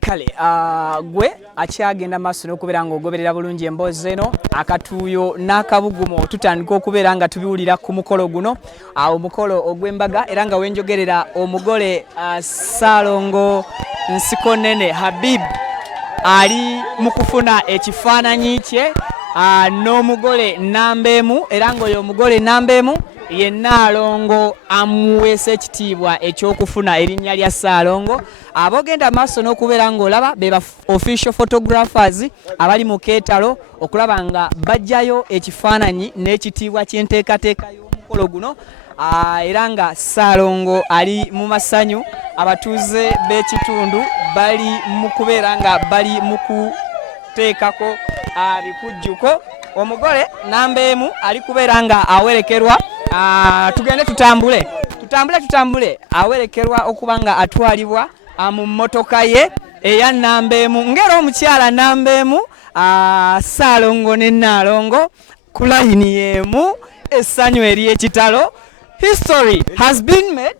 Kale gwe akyagenda maaso n'okubeera ng'ogoberera bulungi emboozi eno akatuuyo n'akabugumo tutandika okubeera nga tubiwulira ku mukolo guno omukolo ogw'embaga era nga wenjogerera omugole Ssaalongo nsiko nene Habib ali mu kufuna ekifaananyi kye n'omugole Namba era ng'oyo omugole Namba ye Nnaalongo amuweesa ekitiibwa eky'okufuna erinnya lya Ssaalongo. Abogenda maaso n'okubeera ng'olaba be ba official photographers abali mu keetalo okulaba nga bajjayo ekifaananyi n'ekitiibwa ky'enteekateeka y'omukolo guno era nga Ssaalongo ali mu masanyu. Abatuuze b'ekitundu bali mu kubeera nga bali mu kuteekako bikujjuko. Omugole Namba ali kubeera nga awerekerwa tugende tutambule awerekerwa okuba nga atwalibwa mu mmotoka ye eya Namba ngera omukyala Namba Ssaalongo ne Nnaalongo ku layini y'emu essanyu ery'ekitalo. History has been made.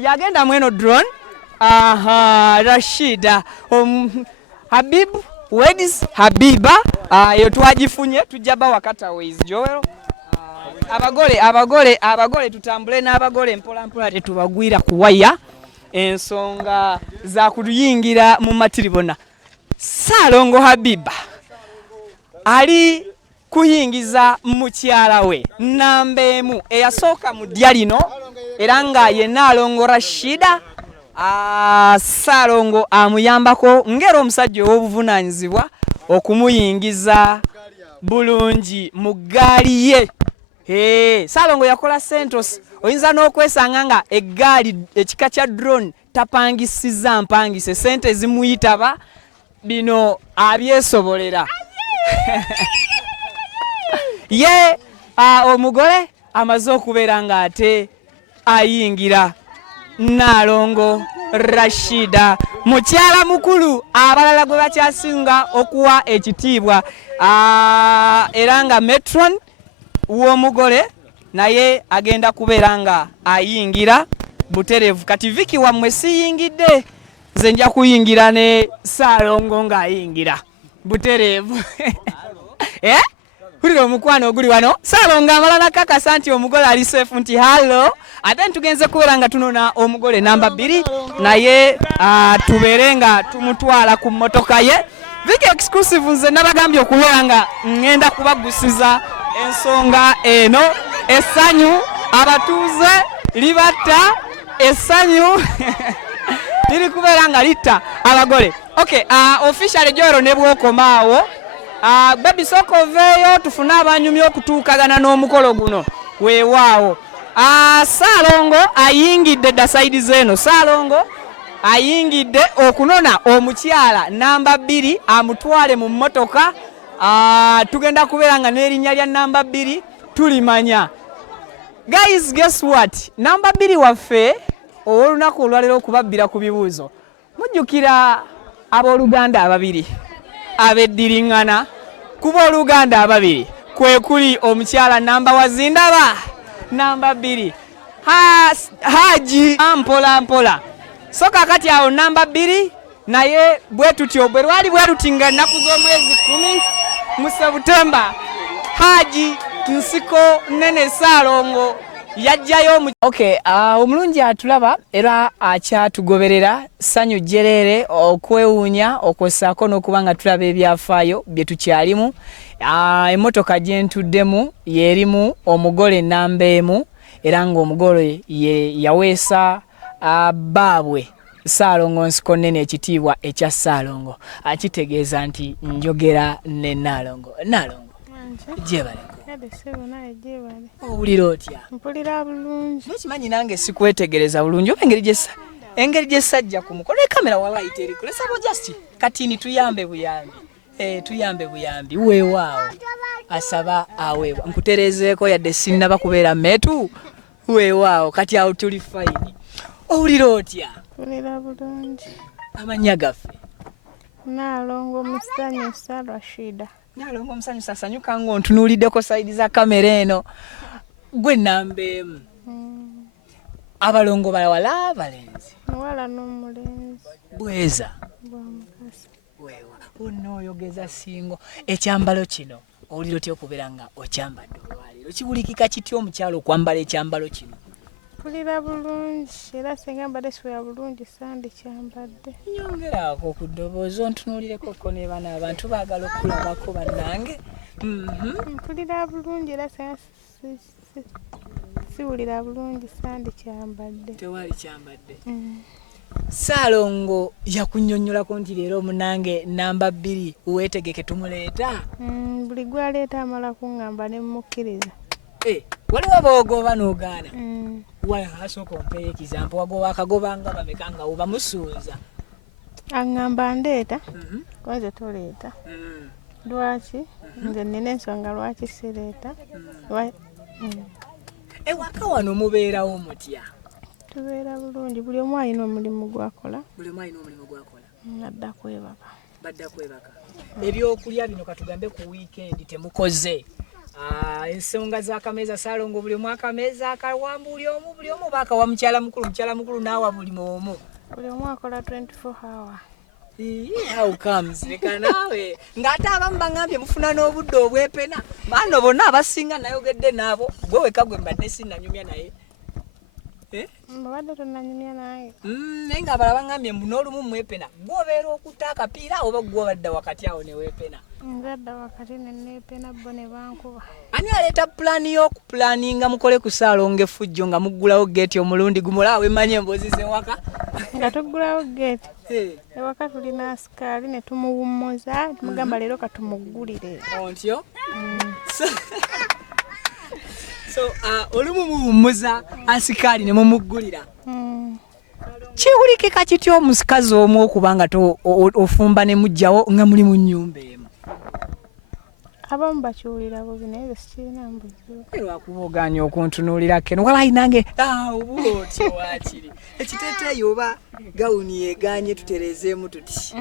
Yagenda mweno drone Rashida Habib Wedis Habiba yo twagifunye tujja bawa Cutaways Joel. Abagole tutambule n'abagole mpola tetubagwira kuwaya ensonga za kuyingira mu matiribona. Ssaalongo Habiba ali kuyingiza mukyala we Namba eyasooka mu ddya lino era nga ye Nnaalongo Rashida. Ssaalongo amuyambako ngera omusajja ow'obuvunaanyizibwa okumuyingiza bulungi mu ggaali ye. Ssaalongo yakola sentos oyinza n'okwesanga nga eggaali ekika kya drone tapangisiza mpangise sente zimuyitaba bino abyesobolera. Ye omugole amaze okubeera nga ate ayingira Nnaalongo Rashida mukyala mukulu abalala gwe bakyasinga okuwa ekitiibwa era nga metron w'omugole naye agenda kubeera nga ayingira buterevu. Kati Viki wammwe siyingidde nze nja kuyingira ne Ssaalongo ng'ayingira buterevu. Hulira omukwano oguli wano Ssaalongo amala nakakasa nti omugole ali seefu nti hallo ate tugenze kubeera nga tunona omugole Namba 2 naye tubeere nga tumutwala ku mmotoka ye. Viki exclusive nze nabagambye okubeera nga ngenda kubagusiza ensonga eno. Essanyu abatuuze libatta essanyu liri kubeera nga litta abagole. Okay, official Joero ne bwokomaawo baby soko veeyo tufune abanyumya okutuukagana n'omukolo guno weewaawo. Ssaalongo ayingidde dda sayidi zeeno. Ssaalongo ayingidde okunona omukyala Namba 2 amutwale mu mmotoka. Tugenda kubeera nga n'erinnya lya Namba 2 tulimanya. Guys, guess what? Namba 2 waffe olunaku olwalero okubabbira ku bibuuzo mujjukira abooluganda ababiri ab'eddiriŋŋana. Ku booluganda ababiri kwe kuli omukyala Namba Wazindaba Namba 2 Haji mpola. So kakati awo Namba 2 naye bwe tutyo bwe lwali bwe lutinga ennaku z'omwezi 10 mu Septemba Haji nsiko nene Ssaalongo yajjayo. Okay, omulungi atulaba era akyatugoberera ssanyu jjerere okwewuunya okwosaako n'okuba nga tulaba ebyafaayo bye tukyalimu. Emmotoka gye ntuddemu yeerimu omugole Namba era ng'omugole ye yaweesa baabwe Ssaalongo nsiko nene ekitiibwa ekya Ssaalongo akitegeeza nti njogera ne Nnaalongo. Nnaalongo gyebale owulira otya? Mpulira bulungi. Nokimanyi nange sikwetegereza bulungi oba engeri gye sajja ku mukono kamera walayita eri kulesa just katini tuyambe buyambi weewaawo asaba aweebwa nkuterezeeko yadde sinnaba kubeera metu weewaawo kati awo tuli fayini. Owulira otya? Mpulira bulungi. Amannya gaffe? Nnaalongo Musanyusa Rashida. Nalongo omusanyusa asanyuka ng'ontunuuliddeko sayidi za kamera eno. Gwe Namba emu. Abalongo bawala balenzi. Muwala n'omulenzi. Bweza. Bwa Mukasa. Weewa. Onooyogeza singo. Ekyambalo kino owulira otya okubeera nga okyambadde olwaleero? Kiwulikika kitya omukyalo okwambala ekyambalo kino? Mpulira bulungi era singa mbadde siwera bulungi sandikyambadde. Nyongeraako ku ddoboozi ontunuulireko ko ne bano abantu baagala okulabako bannange. Mpulira bulungi era singa siwulira bulungi sandikyambadde. Tewali kyambadde. Ssaalongo yakunnyonnyolako nti leero omunange Namba 2 weetegeke tumuleeta. Buli gwaleeta amala kuŋŋamba ne mmukkiriza. Waliwo aboogoba n'ogaana. Asooka ompeeyo ekizampo wagoba akagoba nga bameka nga oba musuuza. Aŋŋamba ndeeta koze toleeta. Lwaki? Nze nnina ensonga lwaki sireeta. Ewaka wano mubeerawo mutya? Tubeera bulungi, buli omu alina omulimu gwakola. Buli omu alina omulimu gwakola. Adda kwebaka. Badda kwebaka. Ebyokulya bino katugambe ku wiikendi temukoze. Ensonga z'akameeza Ssaalongo buli omu akameeza akawamba buli omu baakawa mukyala mukulu n'awa buli omu. Buli omu akola 24 hours. How comes? Leka naawe ng'ate abamu baŋŋambye mufuna n'obudde obwepena. Bano bonna abasinga nayogedde naabo gwe weka gwe mbadde sinnanyumya naye. Mbadde tonnanyumya naye. Naye ng'abalala baŋŋambye n'olumu mwepena gw'obeera okutta akapiira oba gw'obadda wakati awo ne weepena. Nze adda wakati ne neepena bo ne bankuba. Ani aleeta pulaani y'okupulaaninga mukole ku Ssaalongo effujjo nga muggulawo geeti omulundi gumulaawe emanye emboozi z'ewaka? Nga tuggulawo geeti. Ewaka tulina asikaali ne tumuwummuza tumugamba leero katumuggulire. Ontyo? So olumu muwummuza asikaali ne mumuggulira. Kiwulikika kitya omusikazi omu okuba nga ofumba ne mujjawo nga muli mu nnyumba emu? Abamu bakiwulira bubi naye sikirina mbuzibu. Lwakuba ogaanye okuntunuulira keno walayi nange oba otyo waakiri. Ekiteeteeyi oba gawuni yeegaanye tutereezeemu tuti.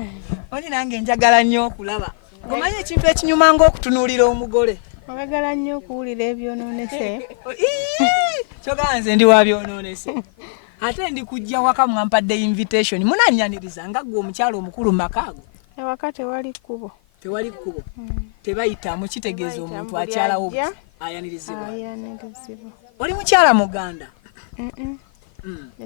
Oli nange njagala nnyo okulaba. Omanyi ekintu ekinyuma ng'okutunuulira omugole? Oyagala nnyo okuwulira ebyonoonese. Kyogala nze ndi wa byonoonese. Ate ndi kujja waka mwampadde invitation. Munannyaniriza nga ggwe omukyalo omukulu makaago. Ewaka tewali kkubo. Tewali kkubo. Tebayitamu kitegeeza omuntu akyalawo ayanirizibwa. Oli mukyala Muganda?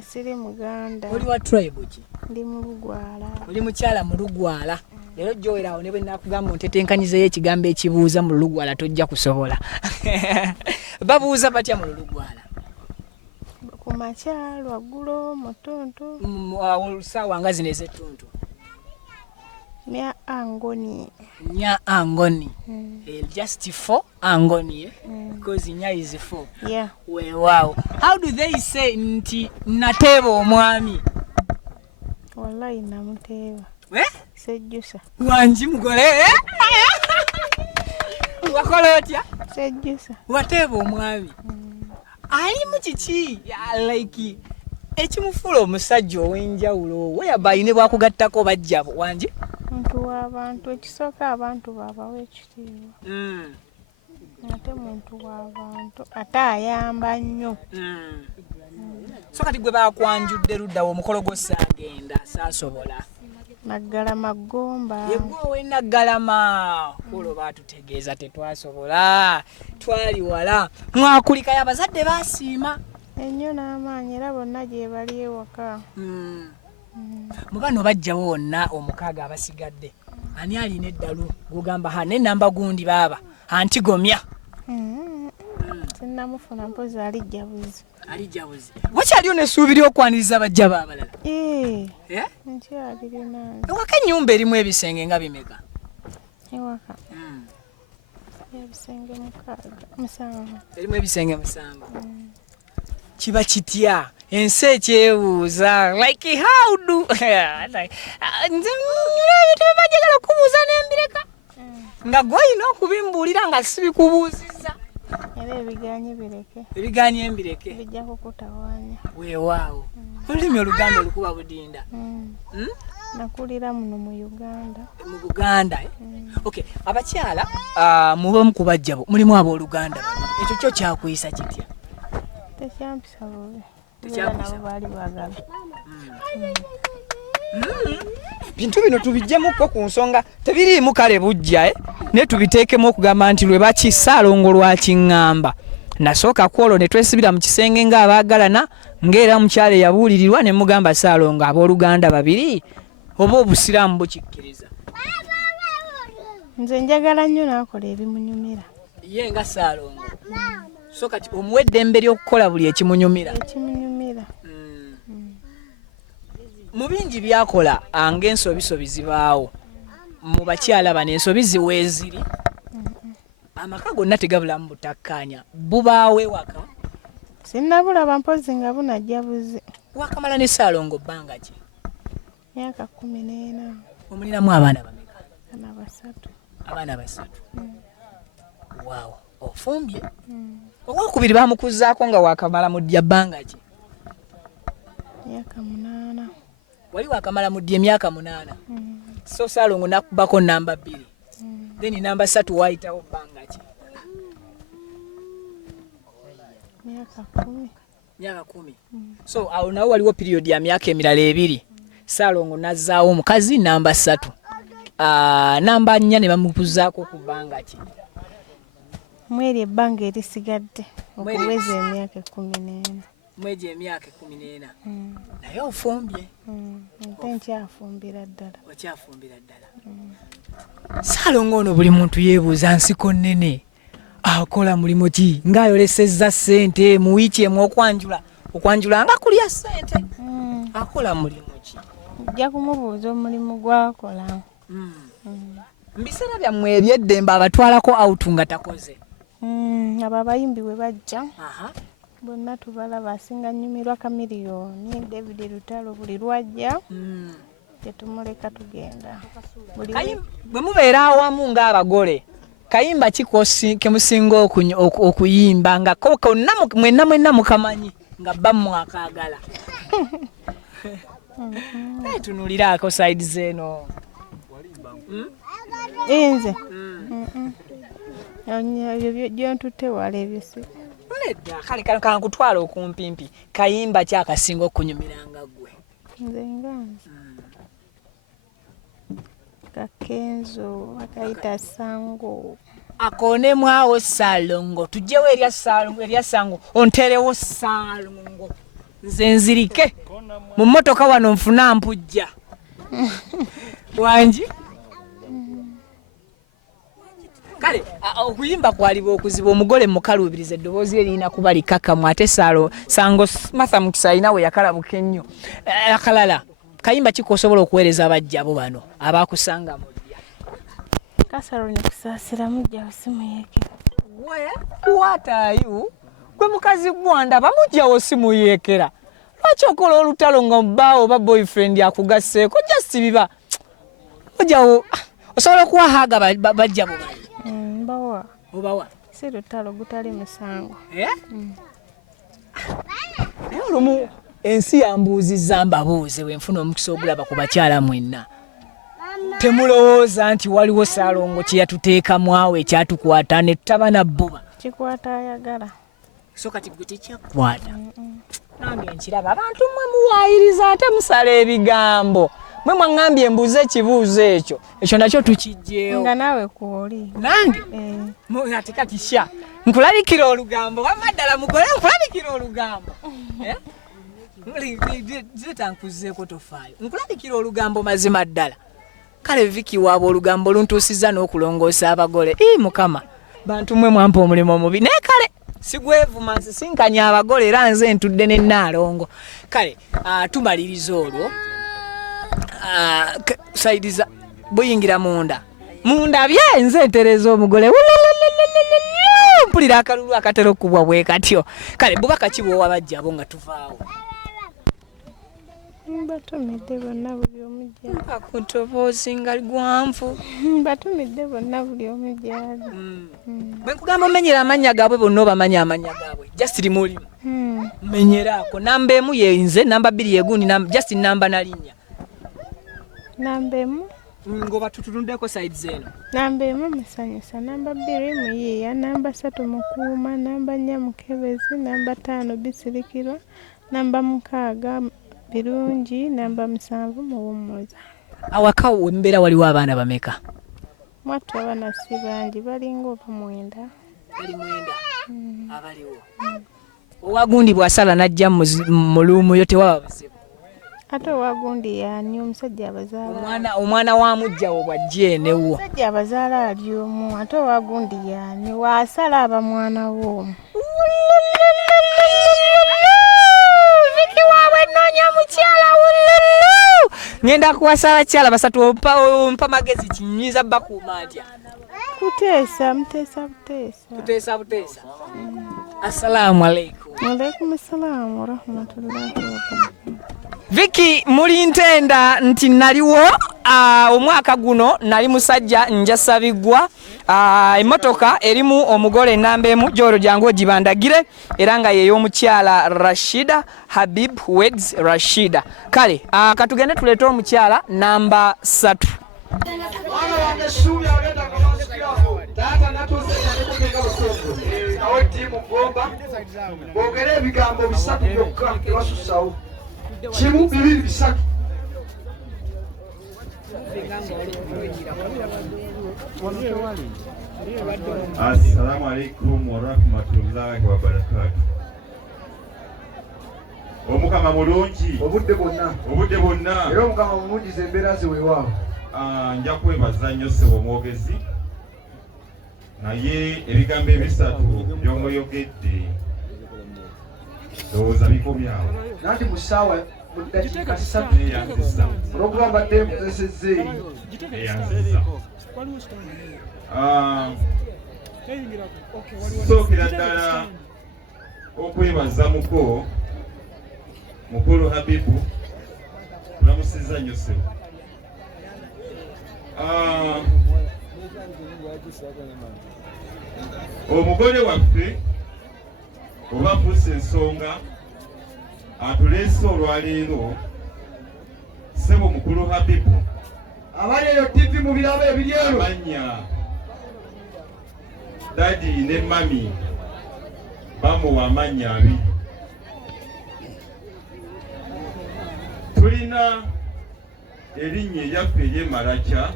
Siri Muganda. Oli wa tribe ki? Ndi mu Lugwala. Oli mukyala mu Lugwala. Leero gy'oweraawo ne bwe nakugamba ontetenkanyizeyo ekigambo ekibuuza mu Lugwala tojja kusobola. Babuuza batya mu Lugwala? Ku makya, lwaggulo, mu ttuntu. Ssaawa nga zino ez'ettuntu. Nya angoni. Nya angoni. Just 4 angoni, because nya is 4. Yeah. Wow. How do they say nti nateeba omwami? Wallahi namuteeba. Sejjusa. Wanji mugole. Wakola otya? Sejjusa. Wateeba omwami. Ali mu kiki like ekimufuula omusajja ow'enjawulo whereby ne bwakugattako bajja wanji? Muntu w'abantu ekisooka abantu baabawa ekitiibwa. Ate muntu w'abantu ate ayamba nnyo. So kati gwe baakwanjudde luddawo omukolo gw'osaagenda saasobola. Naggalama Gomba. Yegwe ow'Enaggalama kulo baatutegeeza tetwasobola twali wala mwakulikayo abazadde baasiima ennyo n'amaanyi era bonna gye bali ewaka. Mu bano bajjawo wonna omukaaga abasigadde ani alina eddalu gugamba ne Namba gundi baaba antigomya. Sinnamufuna mpozi alijjabuzi. Wakyaliyo n'essuubi ly'okwaniriza bajja baabalala? Nkyalirina. Ewaka ennyumba erimu ebisenge nga bimeka? Ewaka ebisenge musanvu. Erimu ebisenge musanvu. Kiba kitya ensi ekyebuuza like how do nze ebintu bebajagala okubuuza n'embireka nga gwolina okubimbuulira nga sibikubuuzizza. Era ebiganye bireke. Ebiganye mbireke. Bijja kukutawaanya. Weewaawo. Olulimi Oluganda olukuba budinda. nakulira muno mu Uganda. Mu Buganda okay abakyala muba mukubajjabo mulimu abooluganda ekyo kyo kyakuyisa kitya? Tekyampisa bubi. Tekyampisa. Nabo baali baagala. Bintu bino tubijjemukko ku nsonga tebiriimu kale bujja naye tubiteekemu okugamba nti lwe bakisaalongo lwakiŋŋamba nasooka kwolwo ne twesibira mu kisenge ng'abaagalana ng'era mukyala eyabuulirirwa ne mugamba Saalongo abooluganda babiri oba obusiraamu bukikkiriza? Nze njagala nnyo n'akola ebimunyumira. Ye nga Saalongo so kati omuwa eddembe ly'okukola buli ekimunyumira? Ekimunyumira. Mu bingi byakola ng'ensobisobi zibaawo mu bakyala bano ensobi ziweeziri amaka gonna tegabulamu butakkaanya bubaawo ewaka? Sinnabulaba mpozi nga bunajja buze. Wakamala ne Saalongo bbanga ki? Myaka 14. Omulinamu abaana bameka? Abaana basatu. Waawo ofumbye? Owokubiri bamukuzaako nga wakamala mu ddya bbanga ki? Myaka 8. Wali wakamala mu ddya emyaka 8? So Saalongo nakubako namba 2 then namba 3 wayitawo bbanga ki? Myaka 10. Myaka 10. So awo nawo waliwo period ya myaka emirala 2 Saalongo nazzaawo omukazi namba 3 namba 4 ne bamukuzaako ku bbanga ki? Mweri ebbanga erisigadde okuweza emyaka 14. Mwezi emyaka 14. Naye ofumbye? Nte nkyafumbira ddala. Okyafumbira ddala? Saalongo ono buli muntu yeebuuza nsiko nnene akola mulimu ki ng'ayolesezza ssente mu wiiki emu okwanjula nga kulya ssente akola mulimu ki? Ojja kumubuuza omulimu gwakola. Mu biseera byammwe eby'eddembe abatwalako awutu nga takoze? Abo abayimbi bwe bajja bonna tubalaba asinga nnyumirwa Kamiliyoni David Lutalo buli lwajja tetumuleka tugenda. Bwe mubeera awamu ng'abagole kayimba ki kemusinga okuyimba nga mwenna mukamanyi nga bba mwakaagala? Tunuliraako side zeeno. Nze gyontutte wala ebyo si nedda kale kankutwala okumpimpi kayimba ki akasinga okunyumiranga ggwe? nze nganze kakenzo akayita sango akonemu awo Saalongo tujjewo erya sango onterewo Saalongo nze nzirike mu mmotoka wano nfuna mpujja wangi kale okuyimba kwaliba okuziba omugole mukalubiriza eddoboozi erina kuba likakamu ate sango Martha Mukisa alina we yakalabuka ennyo akalala kayimba kikosobola okuweereza abajjabo bano abakusanga mu ddya? Kasaroni kusaasira mujja simuyekera. What are you? Gwe mukazi gwanda bamujjawo simuyekera. Lwaki okola olutalo nga bbaawo oba boyfriend akugasseeko just biba ojjawo osobola okuwahaaga bajjabo bali? Mbawa. Obawa? Si lutalo gutali musango. Naye olumu ensi yambuuzizza mbabuuze we nfuna omukisa ogulaba ku bakyala mwenna. Temulowooza nti waliwo Saalongo kye yatuteekamu awo ekyatukwata ne tutaba na bbuba? Kikwata ayagala. So kati gwe tekyakwata? Nange nkiraba abantu mmwe muwaayiriza ate musala ebigambo. Mwe mwaŋŋambye mbuuze ekibuuzo ekyo nakyo tukijjeewo. Nga naawe kwoli. Nange? Ate kati sha nkulabikira olugambo wamma ddala mugole nkulabikira olugambo. Zeta nkuzeeko tofaayo nkulabikira olugambo mazima ddala. Kale Viki waabo olugambo luntuusizza n'okulongoosa abagole. Mukama bantu mmwe mwampa omulimu omubi naye kale sigwevuma nsisinkanya abagole era nze ntudde ne Naalongo. Kale tumaliriza olwo saidiza buyingira munda bye nze ntereza omugole mpulira akalulu akatera okubwa bwe katyo. Kale bubaka ki bwowa bajjabo nga tuvaawo? Batumidde bonna buli omu gyali. Akutoboozi nga gwanvu. Batumidde bonna buli omu gyali. Bwe nkugamba omenyera amannya gaabwe bonna obamanya amannya gaabwe just limulimu. Menyeraako namba emu ye nze namba 2 ye gundi just namba na linnya. Namba emu. Ngoba tututuddeko sides eno. Namba emu musanyusa, namba 2 muyiiya, namba 3 mukuuma, namba 4 mukebezi, namba 5 bisirikirwa, namba 6 birungi, namba 7 muwummuza. Awaka wembeera waliwo abaana bameka? Mwattu abaana si bangi, balinga oba 9. Bali 9 abaliwo. Owagundi bw'asala n'ajja mu luumu yo tewaba buzibu. Ate owagundi yaani omusajja abazaala. Omwana wa mujjawo bw'ajja enewo. Omusajja abazaala ali omu, ate owagundi yaani waasala aba mwana w'omu. Viki waabwe nnoonya mukyala wululu. Ngenda kuwasala kyala basatu ompa magezi kinyiza bakuuma atya. Kuteesa, muteesa buteesa. Kuteesa buteesa. Assalamu alaikum. Alaikum assalamu wa rahmatullahi wa barakatuh. Viki muli ntenda nti naliwo omwaka guno nali musajja njasabigwa emotoka erimu omugole namba emu joro jangu ogibandagire era nga y'omukyala Rashida Habib Weds Rashida. Kale katugende tuleete omukyala namba 3. Tata natuze yakugeka busongo. Nawe timu gomba. Bogere ebigambo bisatu byokka tebasusawo. Kimu 2 bisatu. Assalamu alaikum wa rahmatullahi wa barakatuh. Omukama mulungi. Obudde bonna. Era omukama mumugize embeera ze weewaawo. Nja kwebaza nnyo ssebo omwogezi. Naye ebigambo ebisatu by'omweyogedde ndowooza bikomyawo. Nanti mu ssaawa mu ddakiika 3 eyanziza. olw'okuba mbadde mpozesezza eri. Eyanziza. Sookera ddala okwebaza mukulu Habibu tulamusizza nnyo ssebo. Omugole waffe oba afuuse ensonga atuleese olwaleero ssebo mukulu Habibu abali eyo TV mu birabo ebiryeru amanya dadi ne mami bamuwa amannya 2. Tulina erinnya eryaffe ery'emalakya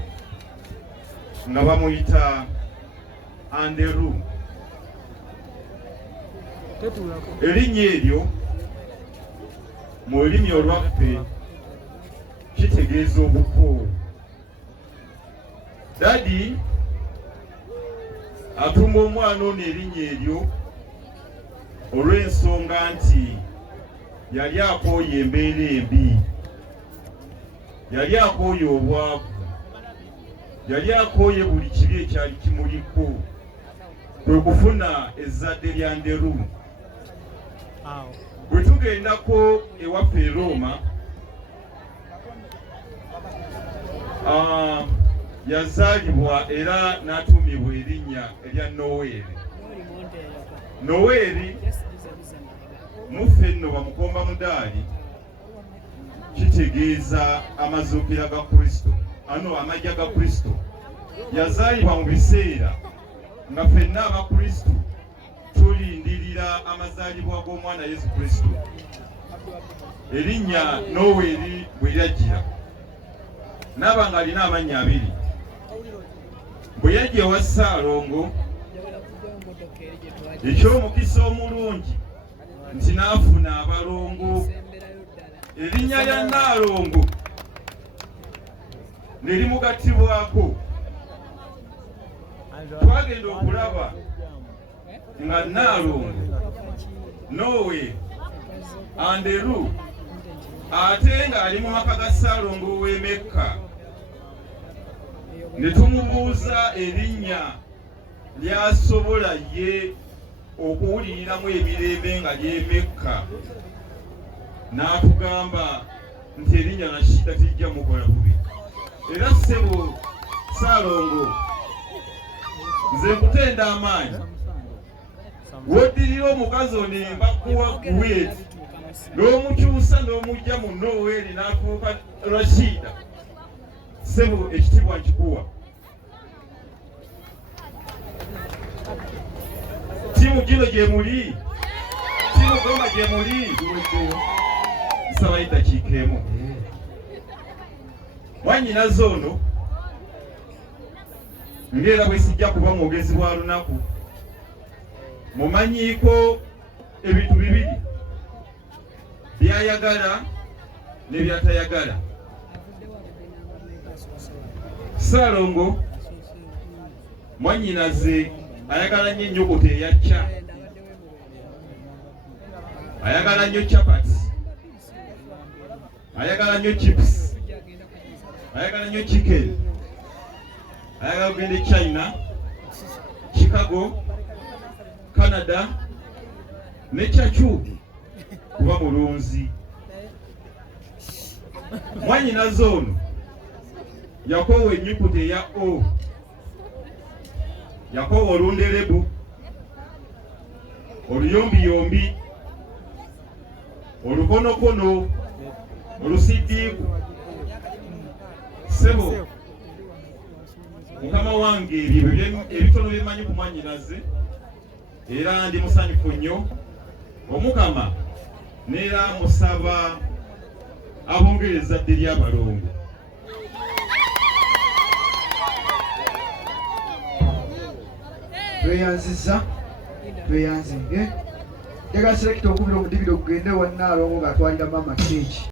nga bamuyita Anderu. Erinnya eryo mu lulimi olwaffe kitegeeza obukoowu. Dadi atuma omwana ono erinnya eryo olw'ensonga nti yali akooye embeera embi, yali akooye obwavu, yali akooye buli kibi ekyali kimuliko, kwe kufuna ezzadde lya Nderu. Bwe tugendako ewaffe e Roma, yazaalibwa era n'atuumibwa erinnya erya Noweeri. Noweeri muffe nno bamukomba mudaali kitegeeza amazuukira ga Kristo, amajja ga Kristo. Yazaalibwa mu biseera nga ffenna abakristo tulindirira amazaalibwa g'omwana Yesu Kristo. Erinnya Noweeri bwe lyajjira n'aba nga alina amannya 2. Bwe yajja ewa Ssaalongo eky'omukisa omulungi nti n'afuna abalongo. Erinnya lya Nnaalongo ne limugattibwako. Twagenda okulaba nga Nnaalongo, Nowe, Anderu ate ng'ali mu maka ga Ssaalongo w'e Mekka. Ne tumubuuza erinnya ly'asobola ye okuwuliriramu emirembe nga ly'e Mekka. N'atugamba nti erinnya Rashida tijja mukola bubi. Era ssebo Ssaalongo, nze nkutenda amaanyi, woddirira omukazi ono embakuwa Kuwait n'omukyusa n'omujja mu Noweeri n'afuuka Rashida, Sebo ekitibwa nkikuwa. Timu gino gye muli, timu goma gye muli, nsaba eddakiika emu. Mwannyinaze ono ng'era bwe sijja kuba mwogezi bwa lunaku, mumanyiiko ebintu bibiri byayagala ne byatayagala. Ssaalongo mwannyinaze ayagala nnyo ennyukuta eyacca, ayagala nnyo chapati, ayagala nnyo chips, ayagala nnyo chicken, ayagala kugenda China, Chicago, Canada ne Chachu kuba mulunzi. Mwannyinaze ono yakoowa ennyukuta eya O, yakoowa olunderebu, oluyombiyombi, olukonokono, olusidiiku. Sebo mukama wange ebyo ebitono byemanyi ku mwannyinaze, era ndi musanyufu nnyo. Omukama neera musaba abongere ezzadde ly'abalongo. Tweyanziza, tweyanzinge. Njagala selekita okubira omudibiro gugende wa Nnaalongo ng'atwalira mama keeki.